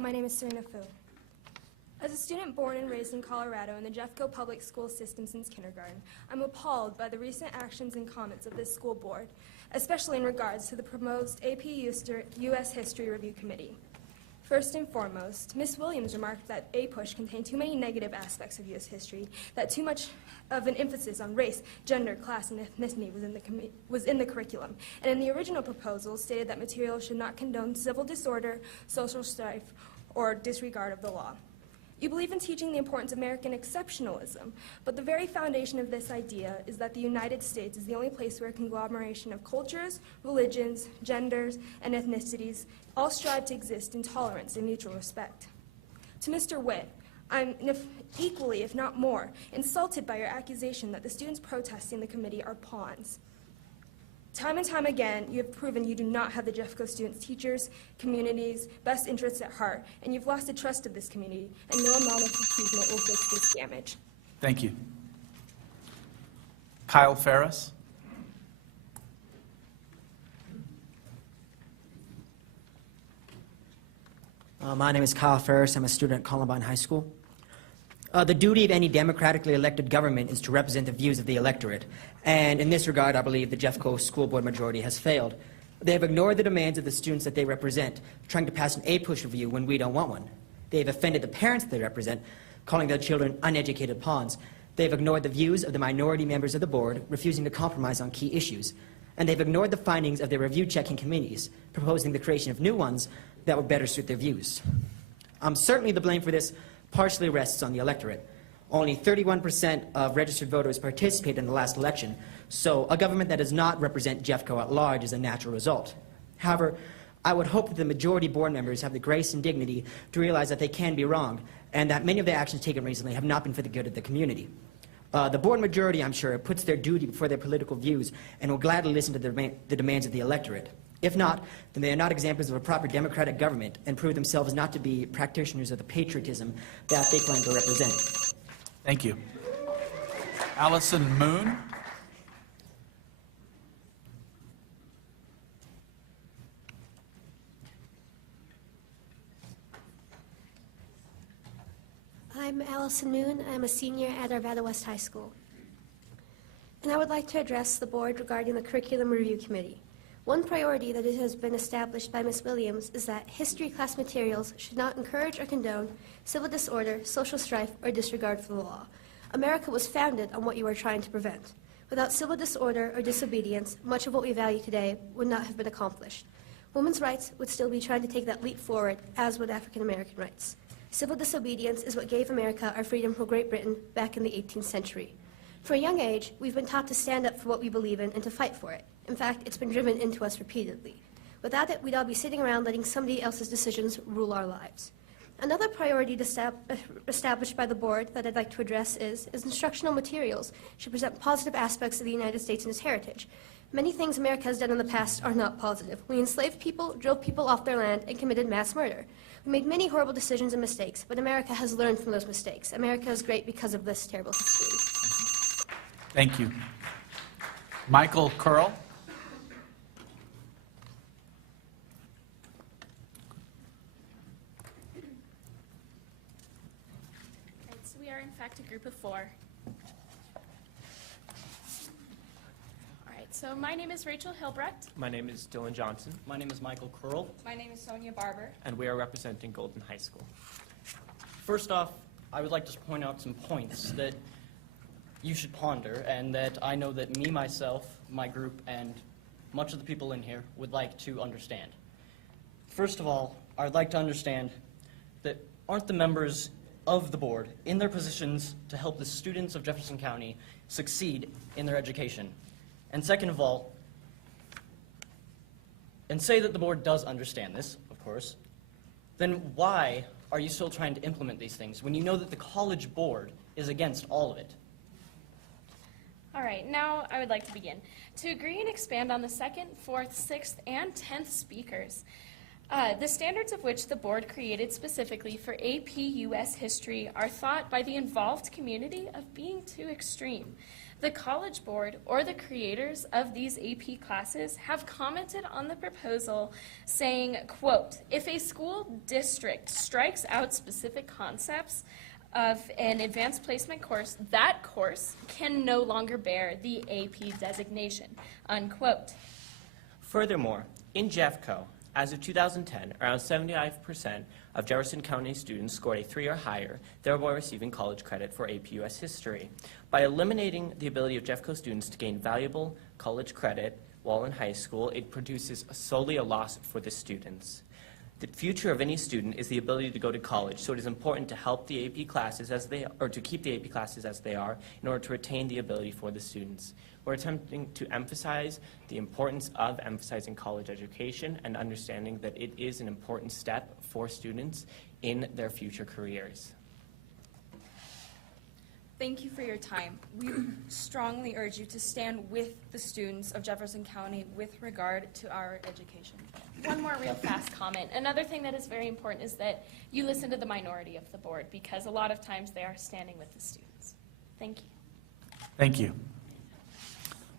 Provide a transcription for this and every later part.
my name is Serena Fu. As a student born and raised in Colorado in the Jeffco public school system since kindergarten, I'm appalled by the recent actions and comments of this school board, especially in regards to the proposed AP U.S. History Review Committee. First and foremost, Ms. Williams remarked that APUSH contained too many negative aspects of U.S. history, that too much of an emphasis on race, gender, class, and ethnicity was in the curriculum, and in the original proposal stated that material should not condone civil disorder, social strife, or disregard of the law. You believe in teaching the importance of American exceptionalism, but the very foundation of this idea is that the United States is the only place where a conglomeration of cultures, religions, genders, and ethnicities all strive to exist in tolerance and mutual respect. To Mr. Witt, I'm equally, if not more, insulted by your accusation that the students protesting the committee are pawns. Time and time again, you have proven you do not have the Jeffco students, teachers, communities' best interests at heart, and you've lost the trust of this community, and no amount of achievement will fix this damage. Thank you. Kyle Ferris. My name is Kyle Ferris. I'm a student at Columbine High School. The duty of any democratically elected government is to represent the views of the electorate. And in this regard, I believe the Jeffco School Board majority has failed. They have ignored the demands of the students that they represent, trying to pass an APUSH review when we don't want one. They have offended the parents they represent, calling their children uneducated pawns. They have ignored the views of the minority members of the board, refusing to compromise on key issues. And they've ignored the findings of their review-checking committees, proposing the creation of new ones that would better suit their views. Certainly the blame for this partially rests on the electorate. Only 31% of registered voters participated in the last election, so a government that does not represent Jeffco at large is a natural result. However, I would hope that the majority board members have the grace and dignity to realize that they can be wrong, and that many of the actions taken recently have not been for the good of the community. The board majority, I'm sure, puts their duty before their political views and will gladly listen to the demands of the electorate. If not, then they are not examples of a proper democratic government and prove themselves not to be practitioners of the patriotism that they claim to represent. Thank you. Allison Moon. I'm Allison Moon. I'm a senior at Arvada West High School. And I would like to address the board regarding the Curriculum Review Committee. One priority that has been established by Ms. Williams is that history class materials should not encourage or condone civil disorder, social strife, or disregard for the law. America was founded on what you are trying to prevent. Without civil disorder or disobedience, much of what we value today would not have been accomplished. Women's rights would still be trying to take that leap forward, as would African American rights. Civil disobedience is what gave America our freedom from Great Britain back in the 18th century. From a young age, we've been taught to stand up for what we believe in and to fight for it. In fact, it's been driven into us repeatedly. Without it, we'd all be sitting around letting somebody else's decisions rule our lives. Another priority established by the board that I'd like to address is instructional materials should present positive aspects of the United States and its heritage. Many things America has done in the past are not positive. We enslaved people, drove people off their land, and committed mass murder. We made many horrible decisions and mistakes, but America has learned from those mistakes. America is great because of this terrible history. Thank you. Michael Curl. So we are in fact a group of 4. All right, so my name is Rachel Hilbrecht. My name is Dylan Johnson. My name is Michael Curl. My name is Sonia Barber. And we are representing Golden High School. First off, I would like to point out some points that you should ponder, and that I know that me, myself, my group, and much of the people in here would like to understand. First of all, I would like to understand that aren't the members of the board in their positions to help the students of Jefferson County succeed in their education? And second of all, and say that the board does understand this, of course, then why are you still trying to implement these things when you know that the college board is against all of it? All right, now I would like to begin. To agree and expand on the 2nd, 4th, 6th, and 10th speakers, the standards of which the board created specifically for AP US history are thought by the involved community of being too extreme. The College Board or the creators of these AP classes have commented on the proposal saying, quote, if a school district strikes out specific concepts of an advanced placement course, that course can no longer bear the AP designation, unquote. Furthermore, in Jeffco, as of 2010, around 75% of Jefferson County students scored a 3 or higher, thereby receiving college credit for AP US History. By eliminating the ability of Jeffco students to gain valuable college credit while in high school, it produces solely a loss for the students. The future of any student is the ability to go to college, so it is important to help the AP classes to keep the AP classes as they are in order to retain the ability for the students. We're attempting to emphasize the importance of emphasizing college education and understanding that it is an important step for students in their future careers. Thank you for your time. We strongly urge you to stand with the students of Jefferson County with regard to our education. One more real fast comment. Another thing that is very important is that you listen to the minority of the board, because a lot of times they are standing with the students. Thank you. Thank you.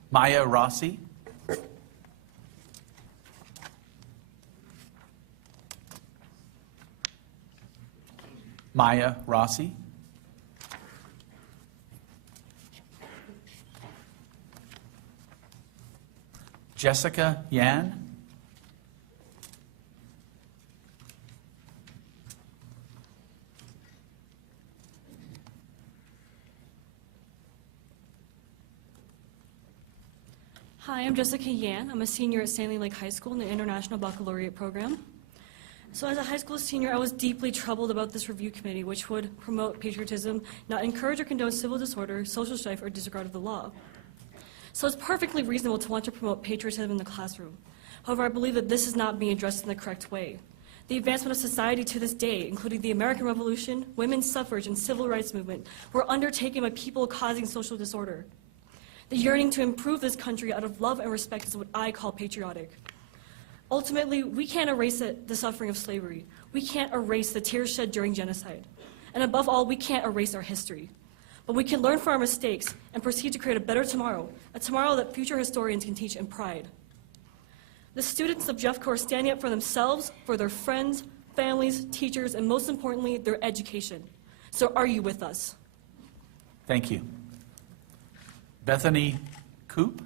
Maya Rossi. Maya Rossi. Jessica Yan. Hi, I'm Jessica Yan. I'm a senior at Stanley Lake High School in the International Baccalaureate program. So as a high school senior, I was deeply troubled about this review committee, which would promote patriotism, not encourage or condone civil disorder, social strife, or disregard of the law. So it's perfectly reasonable to want to promote patriotism in the classroom. However, I believe that this is not being addressed in the correct way. The advancement of society to this day, including the American Revolution, women's suffrage, and civil rights movement, were undertaken by people causing social disorder. The yearning to improve this country out of love and respect is what I call patriotic. Ultimately, we can't erase the suffering of slavery. We can't erase the tears shed during genocide. And above all, we can't erase our history. But we can learn from our mistakes and proceed to create a better tomorrow, a tomorrow that future historians can teach in pride. The students of Jeffco are standing up for themselves, for their friends, families, teachers, and most importantly, their education. So are you with us? Thank you. Bethany Coop.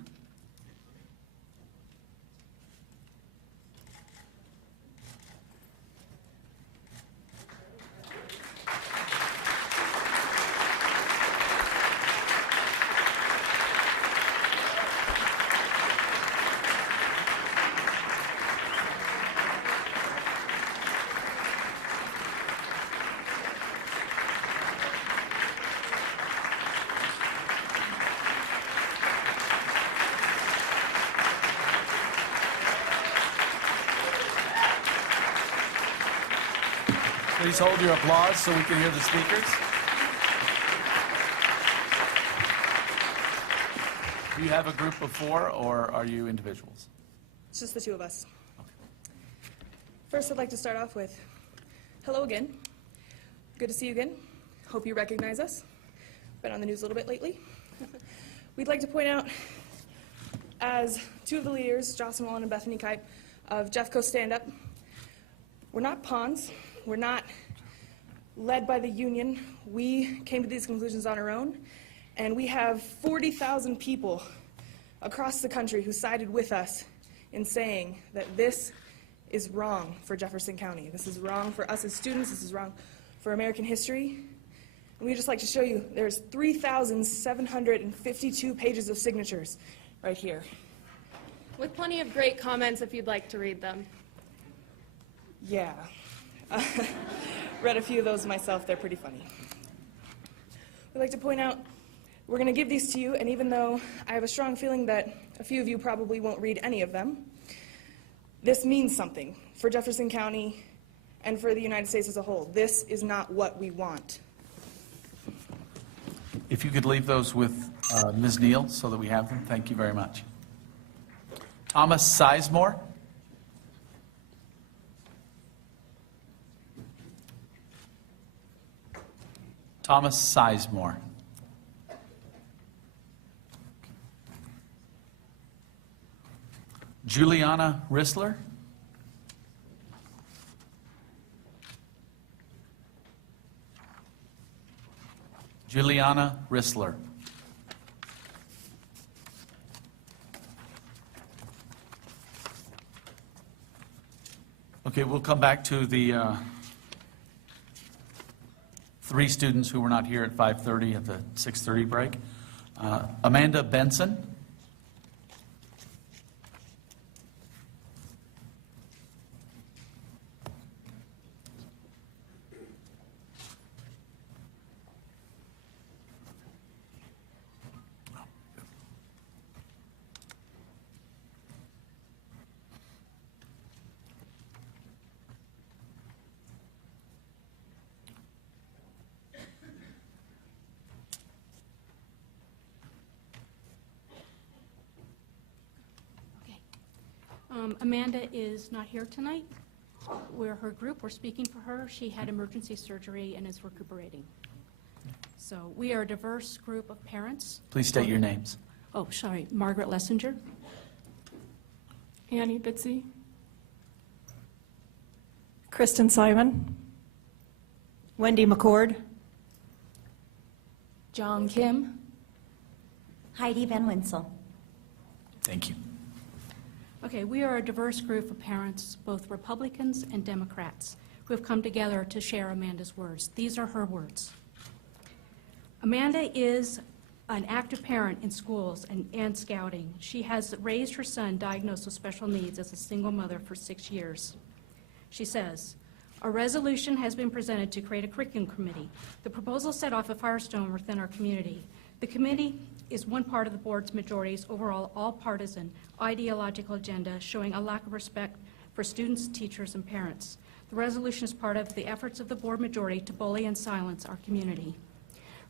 Please hold your applause so we can hear the speakers. Do you have a group of 4, or are you individuals? It's just the 2 of us. First, I'd like to start off with, hello again. Good to see you again. Hope you recognize us. Been on the news a little bit lately. We'd like to point out, as 2 of the leaders, Jocelyn Wallen and Bethany Kipe, of Jeffco Stand Up, we're not pawns. We're not led by the union. We came to these conclusions on our own, and we have 40,000 people across the country who sided with us in saying that this is wrong for Jefferson County. This is wrong for us as students. This is wrong for American history. And we'd just like to show you there's 3,752 pages of signatures right here. With plenty of great comments if you'd like to read them. Yeah. Read a few of those myself. They're pretty funny. We'd like to point out, we're going to give these to you, and even though I have a strong feeling that a few of you probably won't read any of them, this means something for Jefferson County and for the United States as a whole. This is not what we want. If you could leave those with Ms. Neal so that we have them, thank you very much. Thomas Sizemore. Thomas Sizemore. Juliana Rissler. Juliana Rissler. Okay, we'll come back to the 3 students who were not here at 5:30 at the 6:30 break. Amanda Benson. Amanda is not here tonight. We're her group. We're speaking for her. She had emergency surgery and is recuperating. So we are a diverse group of parents. Please state your names. Oh, sorry. Margaret Lessinger. Annie Bitsy. Kristen Simon. Wendy McCord. John Kim. Heidi Van Winsel. Thank you. Okay, we are a diverse group of parents, both Republicans and Democrats, who have come together to share Amanda's words. These are her words. Amanda is an active parent in schools and scouting. She has raised her son diagnosed with special needs as a single mother for 6 years. She says, "A resolution has been presented to create a curriculum committee. The proposal set off a firestorm within our community. The committee is one part of the board's majority's overall all-partisan ideological agenda, showing a lack of respect for students, teachers, and parents. The resolution is part of the efforts of the board majority to bully and silence our community.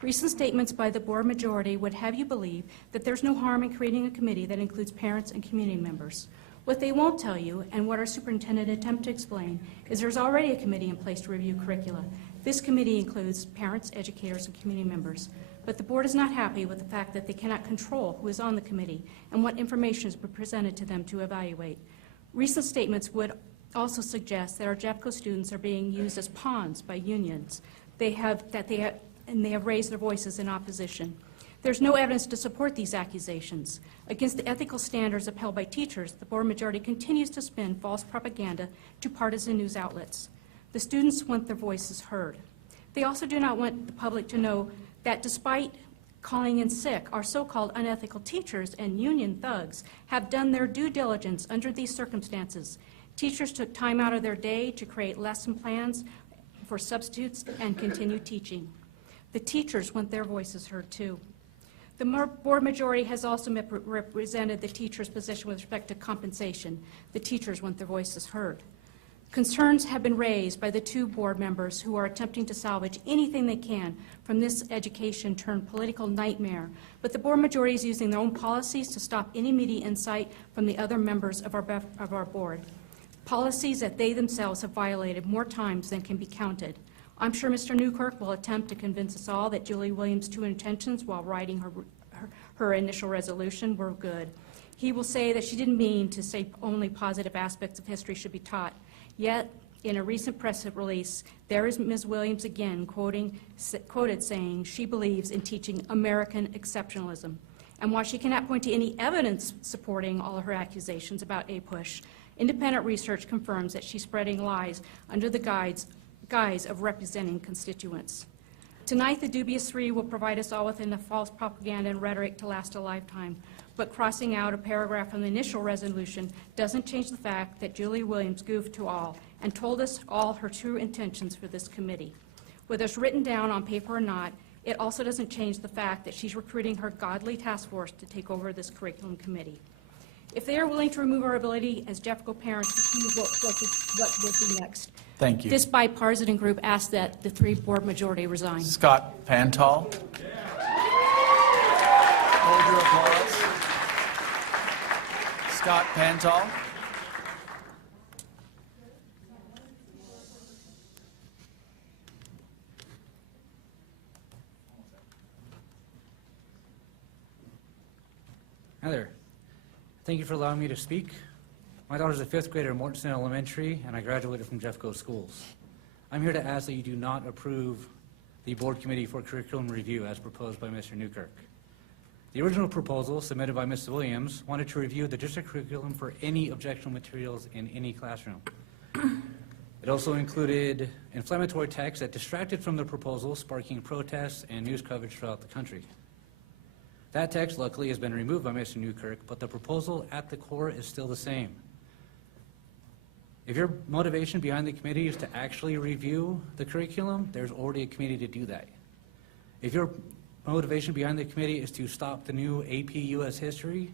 Recent statements by the board majority would have you believe that there's no harm in creating a committee that includes parents and community members. What they won't tell you, and what our superintendent attempted to explain, is there's already a committee in place to review curricula. This committee includes parents, educators, and community members. But the board is not happy with the fact that they cannot control who is on the committee and what information is presented to them to evaluate. Recent statements would also suggest that our Jeffco students are being used as pawns by unions. They have raised their voices in opposition. There's no evidence to support these accusations. Against the ethical standards upheld by teachers, the board majority continues to spin false propaganda to partisan news outlets. The students want their voices heard. They also do not want the public to know that despite calling in sick, our so-called unethical teachers and union thugs have done their due diligence under these circumstances. Teachers took time out of their day to create lesson plans for substitutes and continue teaching. The teachers want their voices heard too. The board majority has also represented the teachers' position with respect to compensation. The teachers want their voices heard. Concerns have been raised by the 2 board members who are attempting to salvage anything they can from this education-turned political nightmare, but the board majority is using their own policies to stop any media insight from the other members of our board, policies that they themselves have violated more times than can be counted. I'm sure Mr. Newkirk will attempt to convince us all that Julie Williams' 2 intentions while writing her initial resolution were good. He will say that she didn't mean to say only positive aspects of history should be taught. Yet, in a recent press release, there is Ms. Williams again quoted saying she believes in teaching American exceptionalism. And while she cannot point to any evidence supporting all of her accusations about APUSH, independent research confirms that she's spreading lies under the guise of representing constituents. Tonight, the dubious 3 will provide us all with enough false propaganda and rhetoric to last a lifetime. But crossing out a paragraph from the initial resolution doesn't change the fact that Julie Williams goofed to all and told us all her true intentions for this committee. Whether it's written down on paper or not, it also doesn't change the fact that she's recruiting her godly task force to take over this curriculum committee. If they are willing to remove our ability as Jeffco parents to choose what will be next, Thank you. this bipartisan group asks that the 3 board majority resign. Scott Pantal. Hold your applause. Scott Pantal. Hi there. Thank you for allowing me to speak. My daughter's a fifth grader at Mortensen Elementary, and I graduated from Jeffco schools. I'm here to ask that you do not approve the Board Committee for Curriculum Review as proposed by Mr. Newkirk. The original proposal submitted by Ms. Williams wanted to review the district curriculum for any objectionable materials in any classroom. It also included inflammatory text that distracted from the proposal, sparking protests and news coverage throughout the country. That text, luckily, has been removed by Mr. Newkirk, but the proposal at the core is still the same. If your motivation behind the committee is to actually review the curriculum, there's already a committee to do that. If your motivation behind the committee is to stop the new AP US History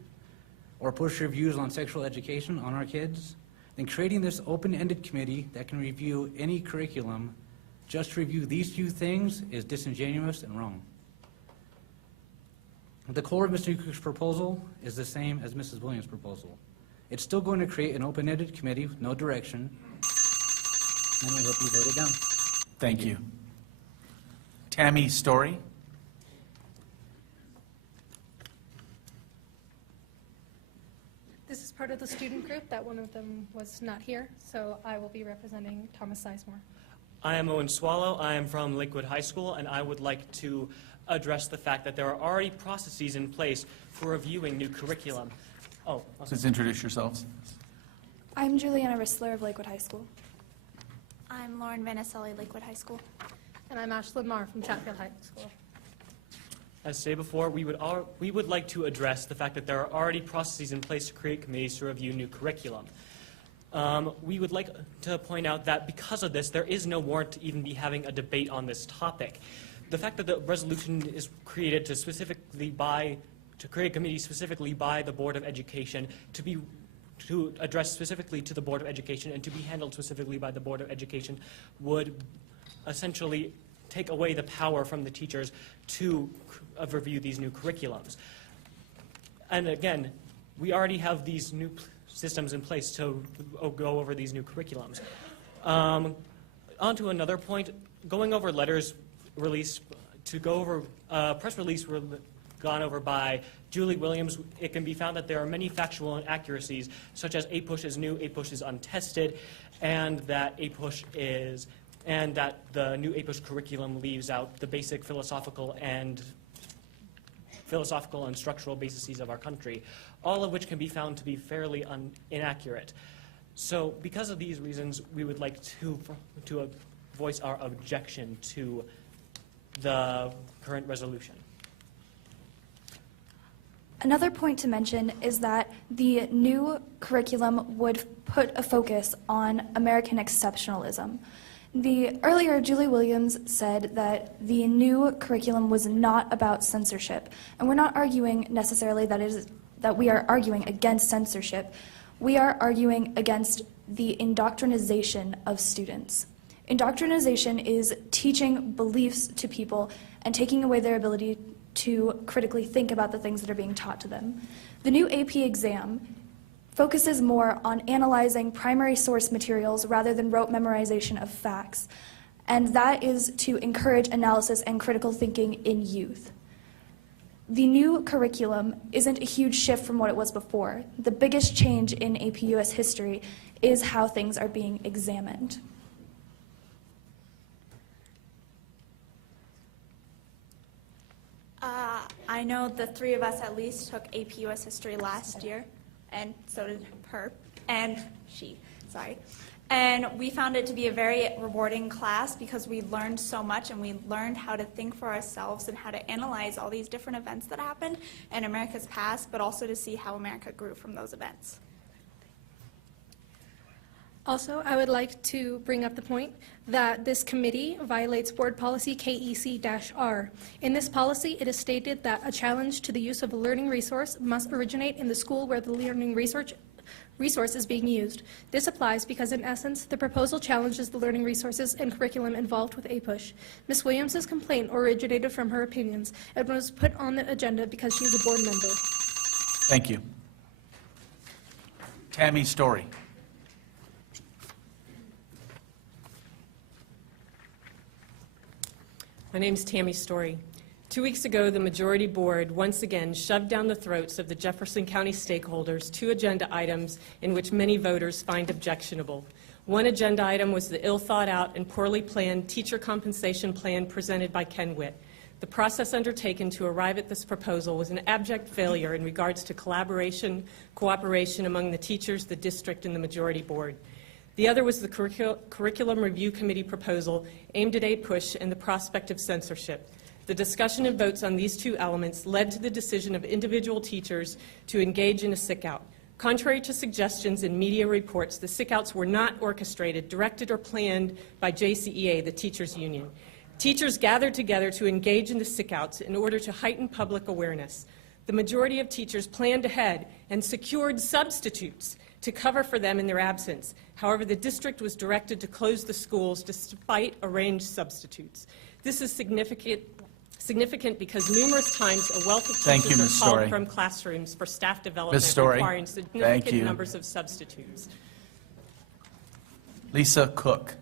or push your views on sexual education on our kids, then creating this open-ended committee that can review any curriculum just to review these few things is disingenuous and wrong. The core of Mr. Newkirk's proposal is the same as Mrs. Williams' proposal. It's still going to create an open-ended committee with no direction, and I hope you vote it down. Thank you. Tammy Story. This is part of the student group, that one of them was not here, so I will be representing Thomas Sizemore. I am Owen Swallow. I am from Lakewood High School, and I would like to address the fact that there are already processes in place for reviewing new curriculum. Oh, okay. Please introduce yourselves. I'm Juliana Rissler of Lakewood High School. I'm Lauren Vanicelli, Lakewood High School. And I'm Ashlyn Marr from Chatfield High School. As stated before, we would like to address the fact that there are already processes in place to create committees to review new curriculum. We would like to point out that because of this, there is no warrant to even be having a debate on this topic. The fact that the resolution is created to create a committee specifically by the Board of Education to address specifically to the Board of Education and to be handled specifically by the Board of Education would essentially take away the power from the teachers to review these new curriculums. And again, we already have these new systems in place to go over these new curriculums. On to another point, going over letters released, to go over press release gone over by Julie Williams, it can be found that there are many factual inaccuracies, such as APUSH is new, APUSH is untested, and that the new APUSH curriculum leaves out the basic philosophical and structural bases of our country, all of which can be found to be fairly inaccurate. So because of these reasons, we would like to voice our objection to the current resolution. Another point to mention is that the new curriculum would put a focus on American exceptionalism. Earlier, Julie Williams said that the new curriculum was not about censorship, and we're not arguing necessarily that we are arguing against censorship. We are arguing against the indoctrination of students. Indoctrination is teaching beliefs to people and taking away their ability to critically think about the things that are being taught to them. The new AP exam focuses more on analyzing primary source materials rather than rote memorization of facts, and that is to encourage analysis and critical thinking in youth. The new curriculum isn't a huge shift from what it was before. The biggest change in AP US history is how things are being examined. I know the three of us at least took AP US History last year, and so did her, and she, sorry. And we found it to be a very rewarding class because we learned so much, and we learned how to think for ourselves and how to analyze all these different events that happened in America's past, but also to see how America grew from those events. Also, I would like to bring up the point that this committee violates Board Policy KEC-R. In this policy, it is stated that a challenge to the use of a learning resource must originate in the school where the learning resource is being used. This applies because, in essence, the proposal challenges the learning resources and curriculum involved with APUSH. Ms. Williams' complaint originated from her opinions and was put on the agenda because she is a board member. Thank you. Tammy Story. My name is Tammy Story. 2 weeks ago, the majority board once again shoved down the throats of the Jefferson County stakeholders 2 agenda items in which many voters find objectionable. One agenda item was the ill-thought-out and poorly planned teacher compensation plan presented by Ken Witt. The process undertaken to arrive at this proposal was an abject failure in regards to collaboration, cooperation among the teachers, the district, and the majority board. The other was the Curriculum Review Committee proposal aimed at a push and the prospect of censorship. The discussion and votes on these 2 elements led to the decision of individual teachers to engage in a sick-out. Contrary to suggestions in media reports, the sick-outs were not orchestrated, directed, or planned by JCEA, the teachers' union. Teachers gathered together to engage in the sick-outs in order to heighten public awareness. The majority of teachers planned ahead and secured substitutes to cover for them in their absence. However, the district was directed to close the schools despite arranged substitutes. This is significant because numerous times a wealth of teachers are called from classrooms for staff development requiring significant numbers of substitutes. Lisa Cook.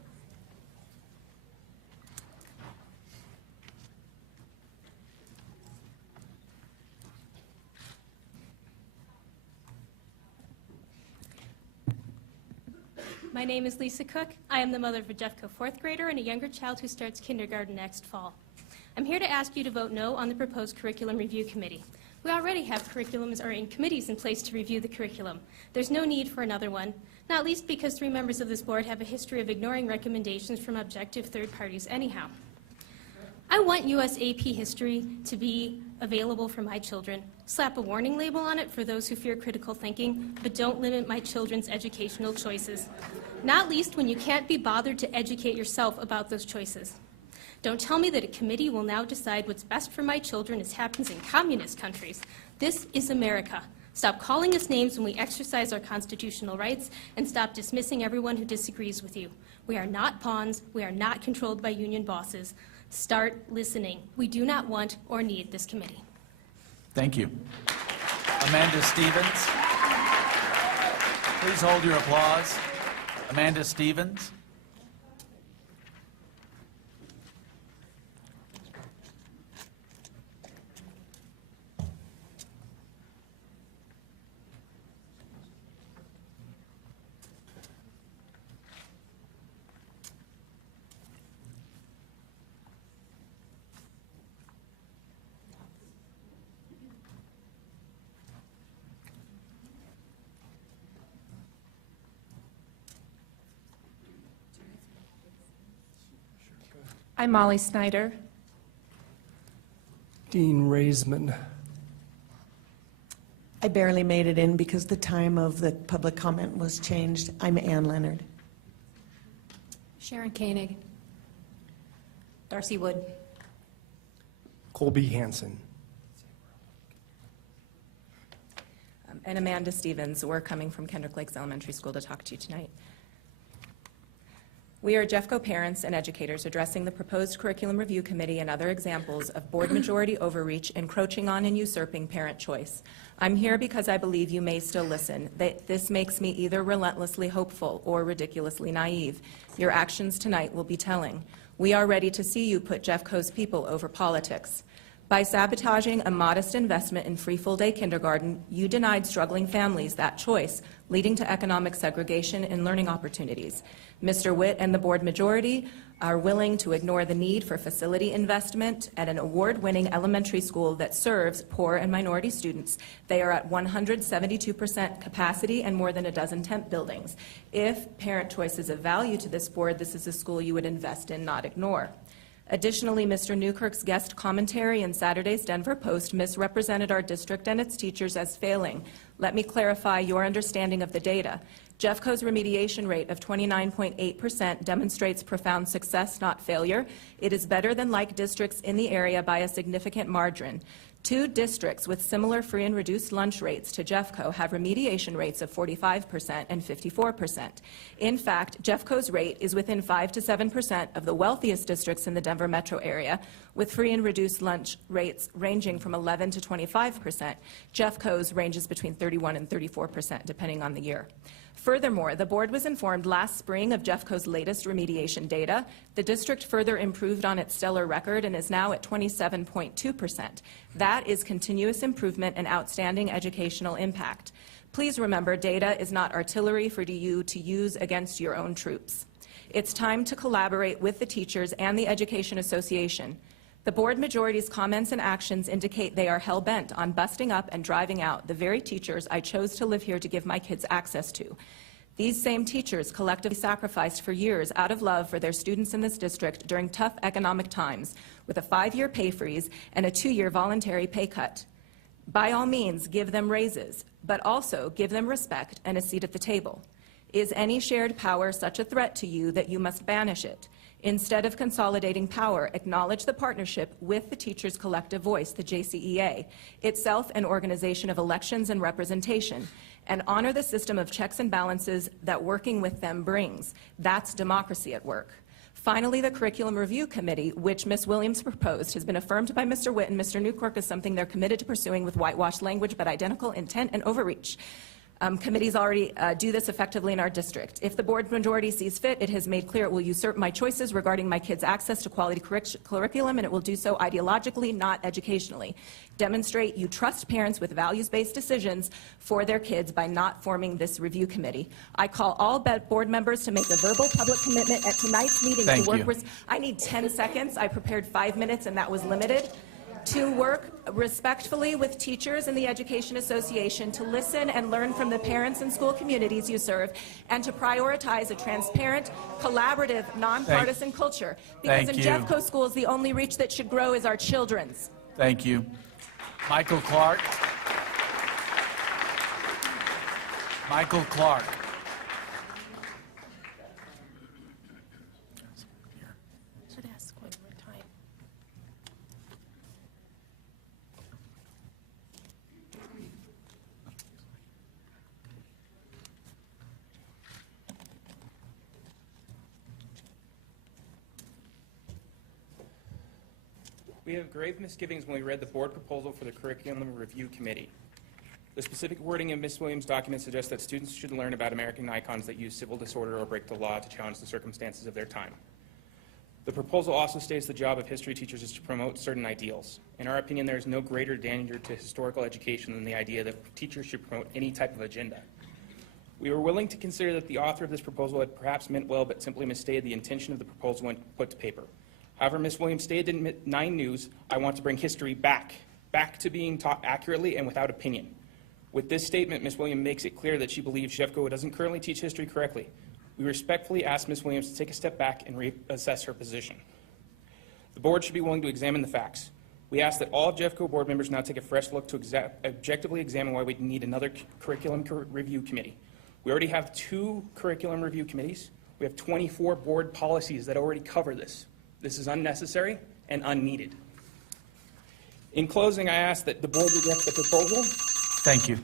My name is Lisa Cook. I am the mother of a Jeffco 4th grader and a younger child who starts kindergarten next fall. I'm here to ask you to vote no on the proposed Curriculum Review Committee. We already have curriculums or committees in place to review the curriculum. There's no need for another one, not least because 3 members of this board have a history of ignoring recommendations from objective third parties anyhow. I want U.S. AP history to be available for my children. Slap a warning label on it for those who fear critical thinking, but don't limit my children's educational choices. Not least when you can't be bothered to educate yourself about those choices. Don't tell me that a committee will now decide what's best for my children as happens in communist countries. This is America. Stop calling us names when we exercise our constitutional rights, and stop dismissing everyone who disagrees with you. We are not pawns. We are not controlled by union bosses. Start listening. We do not want or need this committee. Thank you. Amanda Stevens. Please hold your applause. Amanda Stevens. I'm Molly Snyder. Dean Raisman. I barely made it in because the time of the public comment was changed. I'm Ann Leonard. Sharon Koenig. Darcy Wood. Colby Hansen. And Amanda Stevens. We're coming from Kendrick Lakes Elementary School to talk to you tonight. We are Jeffco parents and educators addressing the proposed Curriculum Review Committee and other examples of board majority overreach encroaching on and usurping parent choice. I'm here because I believe you may still listen. This makes me either relentlessly hopeful or ridiculously naive. Your actions tonight will be telling. We are ready to see you put Jeffco's people over politics. By sabotaging a modest investment in free full-day kindergarten, you denied struggling families that choice, leading to economic segregation and learning opportunities. Mr. Witt and the board majority are willing to ignore the need for facility investment at an award-winning elementary school that serves poor and minority students. They are at 172% capacity and more than a dozen temp buildings. If parent choice is of value to this board, this is a school you would invest in, not ignore. Additionally, Mr. Newkirk's guest commentary in Saturday's Denver Post misrepresented our district and its teachers as failing. Let me clarify your understanding of the data. Jeffco's remediation rate of 29.8% demonstrates profound success, not failure. It is better than like districts in the area by a significant margin. 2 districts with similar free and reduced lunch rates to Jeffco have remediation rates of 45% and 54%. In fact, Jeffco's rate is within 5 to 7% of the wealthiest districts in the Denver metro area, with free and reduced lunch rates ranging from 11 to 25%. Jeffco's ranges between 31 and 34%, depending on the year. Furthermore, the board was informed last spring of Jeffco's latest remediation data. The district further improved on its stellar record and is now at 27.2%. That is continuous improvement and outstanding educational impact. Please remember, data is not artillery for you to use against your own troops. It's time to collaborate with the teachers and the Education Association. The board majority's comments and actions indicate they are hell-bent on busting up and driving out the very teachers I chose to live here to give my kids access to. These same teachers collectively sacrificed for years out of love for their students in this district during tough economic times with a 5-year pay freeze and a 2-year voluntary pay cut. By all means, give them raises, but also give them respect and a seat at the table. Is any shared power such a threat to you that you must banish it? Instead of consolidating power, acknowledge the partnership with the teachers' collective voice, the JCEA, itself an organization of elections and representation, and honor the system of checks and balances that working with them brings. That's democracy at work. Finally, the Curriculum Review Committee, which Ms. Williams proposed, has been affirmed by Mr. Witt and Mr. Newkirk as something they're committed to pursuing with whitewashed language but identical intent and overreach. Committees already do this effectively in our district. If the board majority sees fit, it has made clear it will usurp my choices regarding my kids' access to quality curriculum, and it will do so ideologically, not educationally. Demonstrate you trust parents with values-based decisions for their kids by not forming this review committee. I call all board members to make a verbal public commitment at tonight's meeting to work with. I need 10 seconds. I prepared 5 minutes, and that was limited. To work respectfully with teachers and the Education Association, to listen and learn from the parents and school communities you serve, and to prioritize a transparent, collaborative, nonpartisan culture. Because in Jeffco schools, the only reach that should grow is our children's. Thank you. Michael Clark. Michael Clark. We have grave misgivings when we read the board proposal for the Curriculum Review Committee. The specific wording in Ms. Williams' document suggests that students should learn about American icons that use civil disorder or break the law to challenge the circumstances of their time. The proposal also states the job of history teachers is to promote certain ideals. In our opinion, there is no greater danger to historical education than the idea that teachers should promote any type of agenda. We were willing to consider that the author of this proposal had perhaps meant well, but simply misstated the intention of the proposal when put to paper. However, Ms. Williams stated in 9 News, I want to bring history back to being taught accurately and without opinion. With this statement, Ms. Williams makes it clear that she believes Jeffco doesn't currently teach history correctly. We respectfully ask Ms. Williams to take a step back and reassess her position. The board should be willing to examine the facts. We ask that all of Jeffco board members now take a fresh look to objectively examine why we need another curriculum review committee. We already have 2 curriculum review committees. We have 24 board policies that already cover this. This is unnecessary and unneeded. In closing, I ask that the board reject the proposal. Thank you.